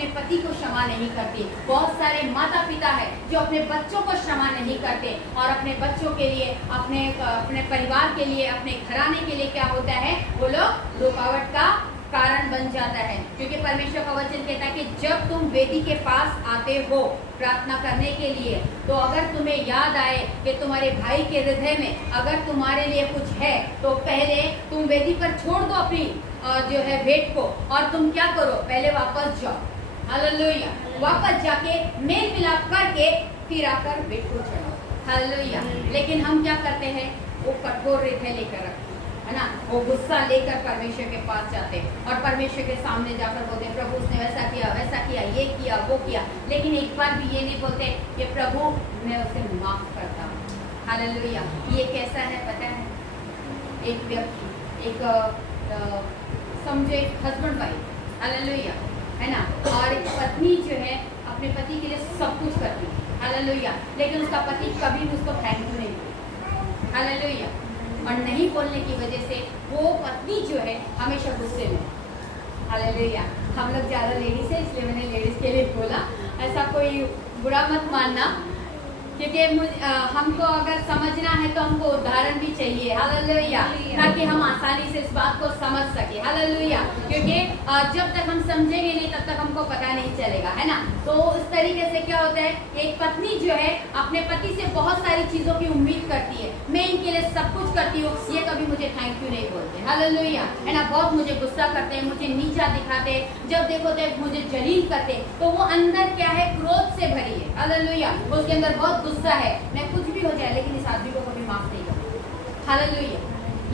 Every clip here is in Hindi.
अपने पति को क्षमा नहीं करती। बहुत सारे माता पिता है जो अपने बच्चों को क्षमा नहीं करते और अपने बच्चों के लिए, अपने परिवार के लिए, अपने घराने के लिए क्या होता है, वो लोग रुकावट का कारण बन जाता है। क्योंकि परमेश्वर का वचन कहता है कि जब तुम वेदी के पास आते हो प्रार्थना करने के लिए, तो अगर तुम्हें याद आए कि तुम्हारे भाई के हृदय में अगर तुम्हारे लिए कुछ है, तो पहले तुम वेदी पर छोड़ दो अपनी जो है भेंट को, और तुम क्या करो, पहले वापस जाओ। हालेलुया। वापस जाके मेल मिलाप करके फिर आकर भेंट को चढ़ाओ। हालेलुया। लेकिन हम क्या करते हैं, वो कठोर हृदय लेकर रखते है ना, वो गुस्सा लेकर परमेश्वर के पास जाते हैं और परमेश्वर के सामने जाकर बोलते हैं, प्रभु उसने वैसा किया, ये किया, वो किया। लेकिन एक बार भी ये नहीं बोलते कि प्रभु मैं उसे माफ करता हूँ। हालेलुया। ये कैसा है पता है, एक व्यक्ति, एक समझे हस्बैंड वाइफ, हालेलुया, है ना, और एक पत्नी जो है अपने पति के लिए सब कुछ करती है, हालेलुया, लेकिन उसका पति कभी भी उसको थैंक यू नहीं बोलता, हालेलुया। और नहीं बोलने की वजह से वो पत्नी जो है हमेशा गुस्से में, हालेलुया। हम लोग ज़्यादा लेडीज है इसलिए मैंने लेडीज़ के लिए बोला, ऐसा कोई बुरा मत मानना, क्योंकि हमको अगर समझना है तो हमको उदाहरण भी चाहिए, हालेलुया, ताकि हम आसानी से इस बात को समझ सके, हालेलुया। क्योंकि जब तक हम समझेंगे नहीं तब तक हमको पता नहीं चलेगा, है ना। तो इस तरीके से क्या होता है, एक पत्नी जो है अपने पति से बहुत सारी चीज़ों की उम्मीद करती है, मैं इनके लिए सब कुछ करती हूँ, ये कभी मुझे थैंक यू नहीं बोलते, हालेलुया, है ना। बहुत मुझे गुस्सा करते हैं, मुझे नीचा दिखाते हैं, जब देखो तो मुझे जलील करते हैं, तो वो अंदर क्या है, क्रोध से भरी है, हालेलुया। उसके अंदर बहुत गुस्सा है, मैं कुछ भी हो जाए लेकिन इस आदमी को कभी माफ नहीं करूंगी, हालेलुया।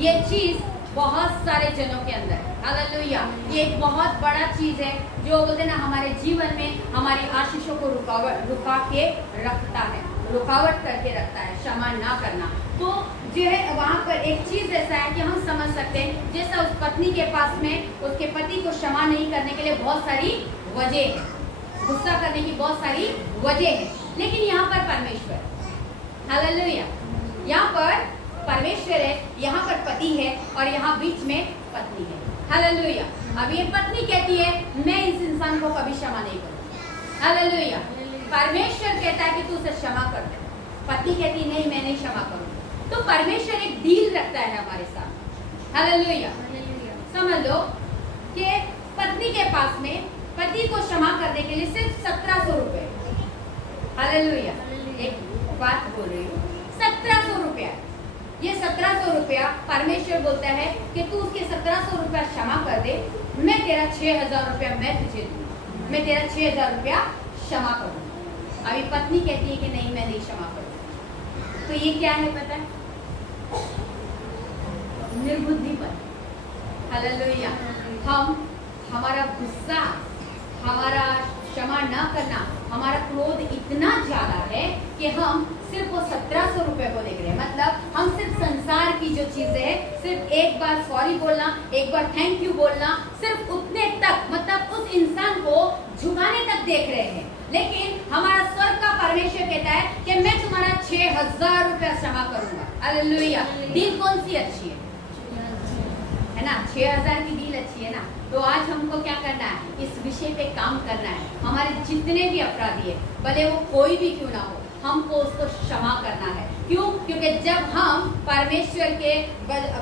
ये चीज बहुत सारे जनों के अंदर है, हालेलुया। ये एक बहुत बड़ा चीज है जो बोलते हैं ना हमारे जीवन में हमारी आशीषों को रुका के रखता है, रुकावट करके रखता है, क्षमा ना करना। तो जो है वहाँ पर एक चीज ऐसा है कि हम समझ सकते हैं, जैसा उस पत्नी के पास में उसके पति को क्षमा नहीं करने के लिए बहुत सारी वजह है, गुस्सा करने की बहुत सारी वजह है, लेकिन यहाँ पर परमेश्वर, हालेलुया, यहाँ पर परमेश्वर है, यहाँ पर पति है और यहाँ बीच में पत्नी है, हालेलुया। अब ये पत्नी कहती है मैं इस इंसान को कभी क्षमा नहीं करूँगी, हालेलुया। परमेश्वर कहता है कि तू उसे क्षमा कर दे, पत्नी कहती नहीं मैं नहीं क्षमा करूँगी। तो परमेश्वर एक डील रखता है हमारे साथ, हालेलुया। समझ लो कि पत्नी के पास में पति को क्षमा करने के लिए सिर्फ 1700 रुपए, हालेलुया, एक बात बोल रही हूँ, 1700 रुपया। ये 1700 रुपया परमेश्वर बोलता है कि तू उसके 1700 रुपया क्षमा कर दे, मैं तेरा 6000 रुपया मैं तुझे दूंगा, मैं तेरा 6000 रुपया क्षमा करूँगा। अभी पत्नी कहती है कि नहीं मैं नहीं क्षमा करूँगी। तो ये क्या है पता है, निर्बुद्धिपन, हालेलुया। हमारा गुस्सा, हमारा क्षमा न करना, हमारा क्रोध इतना ज्यादा है कि हम सिर्फ वो 1700 रुपए को देख रहे हैं। मतलब हम सिर्फ संसार की जो चीजें है, सिर्फ एक बार सॉरी बोलना, एक बार थैंक यू बोलना, सिर्फ उतने तक, मतलब उस इंसान को झुकाने तक देख रहे हैं। लेकिन हमारा स्वर्ग का परमेश्वर कहता है कि मैं तुम्हारा 6000 रुपया क्षमा करूंगा, हालेलुया। डील कौन सी अच्छी है ना, 6000 की डील अच्छी है ना। तो आज हमको क्या करना है, इस विषय पे काम करना है। हमारे जितने भी अपराधी है, भले वो कोई भी क्यों ना हो, हमको उसको क्षमा करना है। क्यों? क्योंकि जब हम परमेश्वर के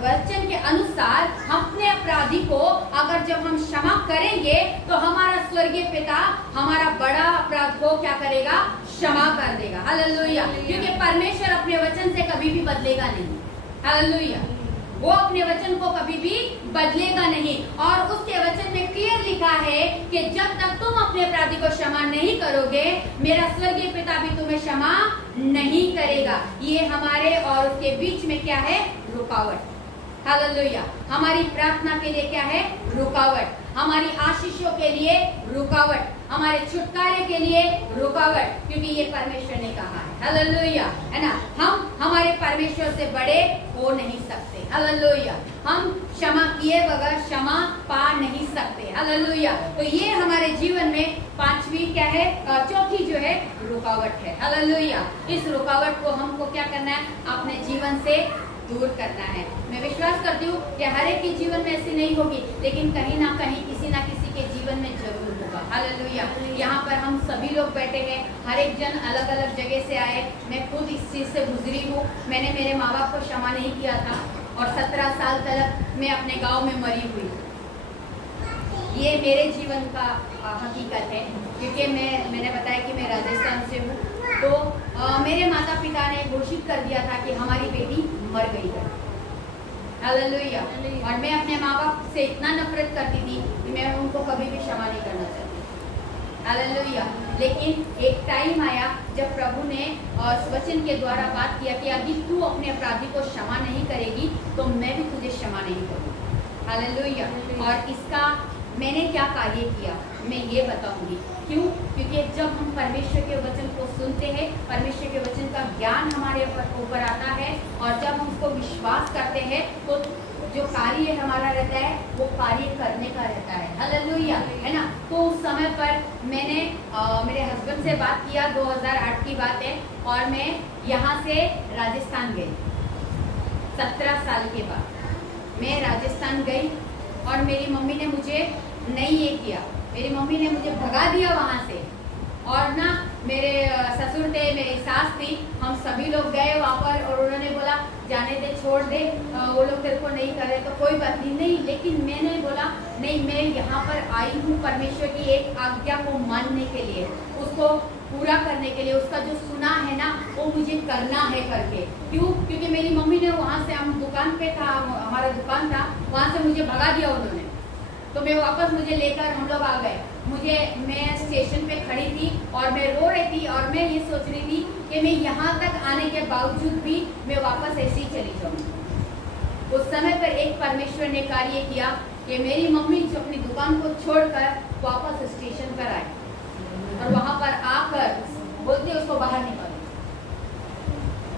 वचन के अनुसार अपने अपराधी को अगर जब हम क्षमा करेंगे, तो हमारा स्वर्गीय पिता हमारा बड़ा अपराध को क्या करेगा, क्षमा कर देगा, हालेलुया। क्योंकि परमेश्वर अपने वचन से कभी भी बदलेगा नहीं, हालेलुया। वो अपने वचन को कभी भी बदलेगा नहीं। और उसके वचन में क्लियर लिखा है कि जब तक तुम अपने अपराधी को क्षमा नहीं करोगे, मेरा स्वर्गीय पिता भी तुम्हें क्षमा नहीं करेगा। ये हमारे और उसके बीच में क्या है, रुकावट, हालेलुया। हमारी प्रार्थना के लिए क्या है, रुकावट, हमारी आशीषों के लिए रुकावट, हमारे छुटकारे के लिए रुकावट, क्योंकि ये परमेश्वर ने कहा है, हालेलुया, है ना। हम हमारे परमेश्वर से बड़े हो नहीं सकते, हालेलुया। हम क्षमा किए बगैर क्षमा पा नहीं सकते, हालेलुया। तो ये हमारे जीवन में पांचवी क्या है, चौथी जो है रुकावट है, हालेलुया। इस रुकावट को हमको क्या करना है, अपने जीवन से दूर करना है। मैं विश्वास करती हूँ कि हर एक के जीवन में ऐसी नहीं होगी, लेकिन कहीं ना कहीं किसी ना किसी के जीवन में जरूर होगा, हालेलुया। यहाँ पर हम सभी लोग बैठे हैं, हर एक जन अलग अलग जगह से आए। मैं खुद इस चीज़ से गुजरी हूँ। मैंने मेरे माँ बाप को क्षमा नहीं किया था और 17 साल तक मैं अपने गांव में मरी हुई। ये मेरे जीवन का हकीकत है, क्योंकि मैंने बताया कि मैं राजस्थान से हूँ। तो मेरे माता पिता ने घोषित कर दिया था कि हमारी बेटी मर गई है। हालेलुया। और मैं अपने माँ बाप से इतना नफरत करती थी कि मैं उनको कभी भी क्षमा नहीं करना चाहती। हालेलुया। लेकिन एक टाइम आया जब प्रभु ने वचन के द्वारा बात किया कि यदि तू अपने अपराधी को क्षमा नहीं करेगी तो मैं भी तुझे क्षमा नहीं करूँगी। हालेलुया। और इसका मैंने क्या कार्य किया मैं ये बताऊंगी। क्यों? क्योंकि जब हम परमेश्वर के वचन को सुनते हैं, परमेश्वर के वचन का ज्ञान हमारे ऊपर आता है और जब हम उसको विश्वास करते हैं तो जो कार्य हमारा रहता है वो कार्य करने का रहता है। हालेलुया, है ना। तो उस समय पर मैंने मेरे हस्बैंड से बात किया, 2008 की बात है, और मैं यहाँ से राजस्थान गई। 17 साल के बाद मैं राजस्थान गई और मेरी मम्मी ने मुझे नहीं ये किया, मेरी मम्मी ने मुझे भगा दिया वहाँ से। और ना मेरे ससुर थे, मेरी सास थी, हम सभी लोग गए वहाँ पर और उन्होंने बोला जाने दे, छोड़ दे, वो लोग तेरे को नहीं करे तो कोई बात नहीं। लेकिन मैंने बोला नहीं, मैं यहाँ पर आई हूँ परमेश्वर की एक आज्ञा को मानने के लिए, उसको पूरा करने के लिए, उसका जो सुना है ना वो मुझे करना है करके। क्यों? क्योंकि मेरी मम्मी ने वहाँ से, हम दुकान पे था, हमारा दुकान था, वहाँ से मुझे भगा दिया उन्होंने। तो मैं वापस, मुझे लेकर हम लोग आ गए। मैं स्टेशन पे खड़ी थी और मैं रो रही थी और मैं ये सोच रही थी कि मैं यहाँ तक आने के बावजूद भी मैं वापस ऐसे ही चली जाऊँ। उस समय पर एक परमेश्वर ने कार्य किया कि मेरी मम्मी जो अपनी दुकान को छोड़कर वापस स्टेशन पर आई और वहाँ पर आकर बोलते उसको बाहर निकालो।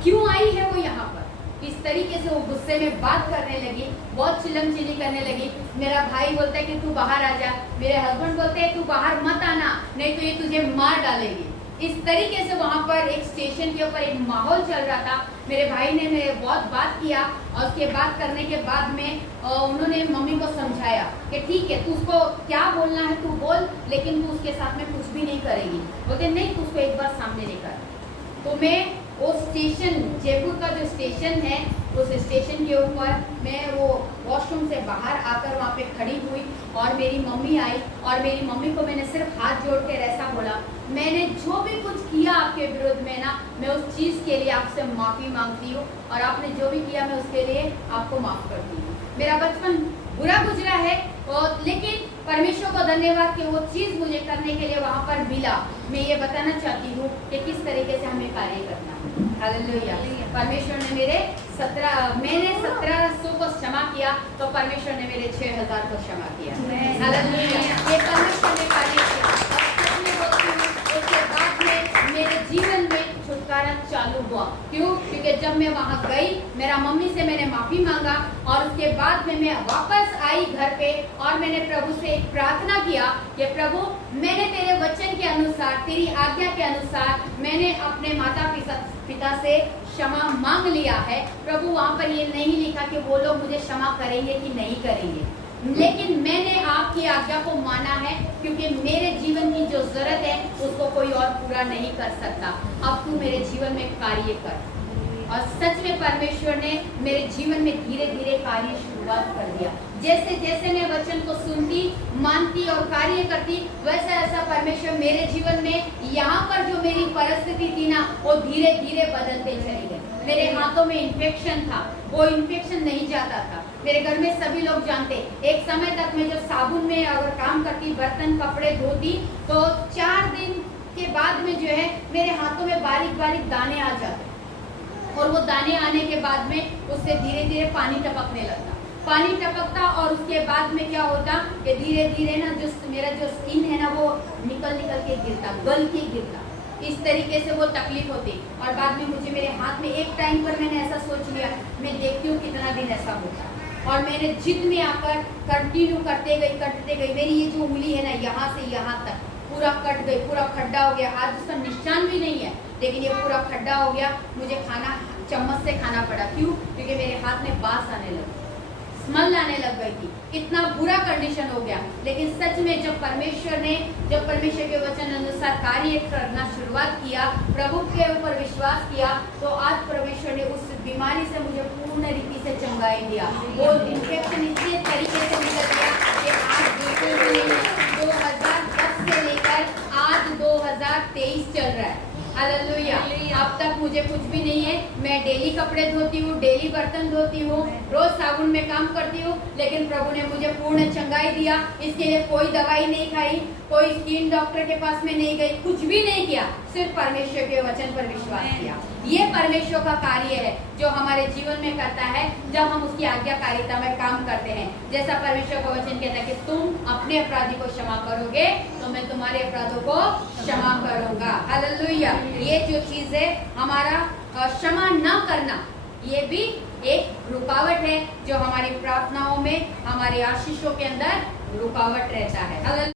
क्यों आई है वो यहाँ पर? इस तरीके से वो गुस्से में बात करने लगी, बहुत चिल्लम चिल्ली करने लगी। मेरा भाई बोलता है कि तू बाहर आ जा, मेरे हस्बैंड बोलते हैं तू बाहर मत आना, नहीं तो ये तुझे मार डालेगी। इस तरीके से वहाँ पर एक स्टेशन के ऊपर एक माहौल चल रहा था। मेरे भाई ने मेरे बहुत बात किया और उसके बात करने के बाद में उन्होंने मम्मी को समझाया कि ठीक है, तू उसको क्या बोलना है तू बोल, लेकिन तू उसके साथ में कुछ भी नहीं करेगी। बोलते नहीं, तू उसको एक बार सामने लेकर। तो मैं वो स्टेशन, जयपुर का जो स्टेशन है, उस स्टेशन के ऊपर मैं वो वॉशरूम से बाहर आकर वहाँ पे खड़ी हुई और मेरी मम्मी आई और मेरी मम्मी को मैंने सिर्फ हाथ जोड़ कर ऐसा बोला, मैंने जो भी कुछ किया आपके विरुद्ध में ना, मैं उस चीज़ के लिए आपसे माफ़ी मांगती हूँ और आपने जो भी किया मैं उसके लिए आपको माफ़ करती हूँ। मेरा बचपन बुरा गुजरा है और लेकिन परमेश्वर को धन्यवाद कि वो चीज़ मुझे करने के लिए वहाँ पर मिला। मैं ये बताना चाहती हूँ कि किस तरीके से हमें कार्य करना है। हालेलुया। परमेश्वर ने मैंने 1700 को क्षमा किया तो परमेश्वर ने मेरे 6000 को क्षमा किया। हालेलुया। ये परमेश्वर ने कार्य किया। उसके बाद में मेरे जीवन में छुटकारा चालू हुआ। क्यों? क्योंकि जब मैं वहाँ गई, मेरा मम्मी से मैंने माफ़ी मांगा और उसके बाद में मैं वापस आई घर पे और मैंने प्रभु से एक प्रार्थना किया कि प्रभु, मैंने तेरे वचन के अनुसार, तेरी आज्ञा के अनुसार मैंने अपने माता पिता से क्षमा मांग लिया है। प्रभु, वहाँ पर ये नहीं लिखा कि वो लोग मुझे क्षमा करेंगे कि नहीं करेंगे, लेकिन मैंने आपकी आज्ञा को माना है क्योंकि मेरे जीवन की जो जरूरत है उसको कोई और पूरा नहीं कर सकता। अब तू मेरे जीवन में कार्य कर। और सच में परमेश्वर ने मेरे जीवन में धीरे धीरे कार्य शुरुआत कर दिया। जैसे जैसे मैं वचन को सुनती, मानती और कार्य करती, वैसा ऐसा परमेश्वर मेरे जीवन में, यहाँ पर जो मेरी परिस्थिति थी ना, वो धीरे धीरे बदलते चली गई। मेरे हाथों में इन्फेक्शन था, वो इन्फेक्शन नहीं जाता था। मेरे घर में सभी लोग जानते, एक समय तक मैं जब साबुन में अगर काम करती, बर्तन कपड़े धोती, तो 4 दिन के बाद में जो है मेरे हाथों में बारीक बारीक दाने आ जाते और वो दाने आने के बाद में उससे धीरे धीरे पानी टपकने लगता। पानी टपकता और उसके बाद में क्या होता कि धीरे धीरे ना मेरा जो स्किन है ना वो निकल के गिरता, गल के गिरता। इस तरीके से वो तकलीफ होती और बाद में मुझे मेरे हाथ में एक टाइम पर मैंने ऐसा सोच लिया, मैं देखती हूँ कितना दिन ऐसा होता, और मैंने जिद में आकर कंटिन्यू करते गई। मेरी ये जो उंगली है ना, यहाँ से यहाँ तक पूरा कट गई, पूरा खड्डा हो गया। आज उसका निशान भी नहीं है, लेकिन ये पूरा खड्डा हो गया। मुझे खाना चम्मच से खाना पड़ा। क्यों? क्योंकि मेरे हाथ में बांस आने लगी। स्मेल आने लग गई थी, इतना बुरा कंडीशन हो गया। लेकिन सच में जब परमेश्वर के वचन अनुसार कार्य करना शुरुआत किया, प्रभु के ऊपर विश्वास किया, तो आज परमेश्वर ने उस बीमारी से मुझे पूर्ण रीति से चंगाई दिया। वो इन्फेक्शन इतने तरीके से निकल गया कि आज बिल्कुल भी नहीं है। 2010 से लेकर आज 2023 चल रहा है। हालेलुया। अब तक मुझे कुछ भी नहीं है। मैं डेली कपड़े धोती हूँ, डेली बर्तन धोती हूँ, रोज साबुन में काम करती हूँ, लेकिन प्रभु ने मुझे पूर्ण चंगाई दिया। इसके लिए कोई दवाई नहीं खाई, कोई स्किन डॉक्टर के पास में नहीं गई, कुछ भी नहीं किया, सिर्फ परमेश्वर के वचन पर विश्वास किया। ये परमेश्वर का कार्य है जो हमारे जीवन में करता है जब हम उसकी आज्ञाकारिता में काम करते हैं। जैसा परमेश्वर का वचन कहता है कि तुम अपने अपराधी को क्षमा करोगे तो मैं तुम्हारे अपराधों को क्षमा करूंगा। हालेलुया। ये जो चीज है हमारा क्षमा न करना, ये भी एक रुकावट है जो हमारी प्रार्थनाओं में, हमारी आशीषों के अंदर रुकावट रहता है।